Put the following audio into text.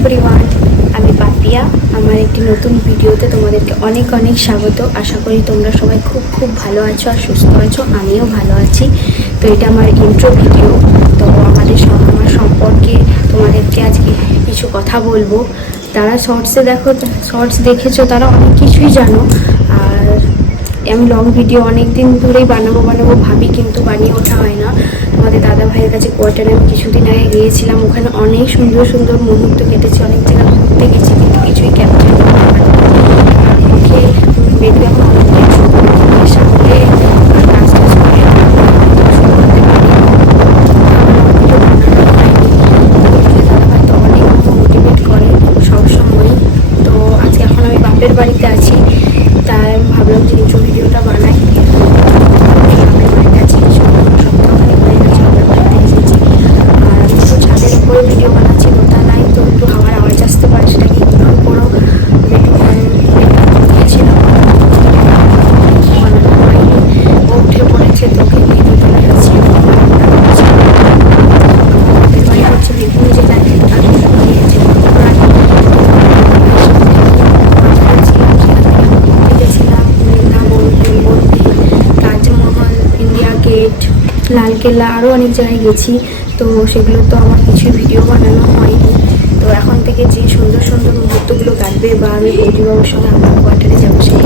Everyone, আমি পাপিয়া। আমার একটি নতুন ভিডিওতে তোমাদেরকে অনেক অনেক স্বাগত। আশা করি তোমরা সবাই খুব খুব ভালো আছো আর সুস্থ আছো। আমিও ভালো আছি। তো এটা আমার ইন্ট্রো ভিডিও। তো আমার সম্পর্কে তোমাদেরকে আজকে কিছু কথা বলবো। তারা শর্টস দেখেছো, তারা অনেক কিছুই জানো। আর আমি লং ভিডিও অনেক দিন ধরেই বানাবো ভাবি, কিন্তু বানিয়ে ওঠা হয় না। আমাদের দাদা ভাইয়ের কাছে কোয়ার্টারে আমি কিছুদিন আগে গিয়েছিলাম। ওখানে অনেক সুন্দর সুন্দর মুহূর্ত কেটেছে, অনেক জায়গা ঘুরতে গেছি, কিন্তু কিছুই ক্যাপচার করতে পারিনি। মুখে বেরিয়ে এখন অনেকটাই ছোটোর সাথে কাজ টাজ করে শুরু করতে পারি। দাদা ভাই তো অনেক মোটিভেট করে সবসময়। তো আজকে এখন আমি বাপের বাড়িতে আছি, তাই আমি ভাবলাম যে ইন্ট্রো ভিডিওটা বানাই। বাপের বাড়িতে আছি, সপ্তাহখানি হয়ে গেছে বাপের বাড়িতে এসেছি। আর আমি তো ছাদের উপরে ভিডিও বানাচ্ছি, দোতা নাই, তো একটু হাওয়ার আওয়াজ আসতে পারে, সেটাকে ইগনোর করো। গিয়েছিলাম বানানো হয়নি, ও উঠে পড়েছে, তো ওকে নিয়ে চলে যাচ্ছি। আমাদের বাড়ি হচ্ছে বিভিন্ন জেলায়, আর গিয়েছে তাজমহল, ইন্ডিয়া গেট, লালকেল্লা, আরও অনেক জায়গায় গেছি। তো সেগুলো তো আমার কিছু ভিডিও বানানো হয়নি। তো এখন থেকে যে সুন্দর সুন্দর মুহূর্তগুলো কাটবে বা আমি বৌদিবাবুর সঙ্গে আমার কোয়ার্টারে যাবো, সেই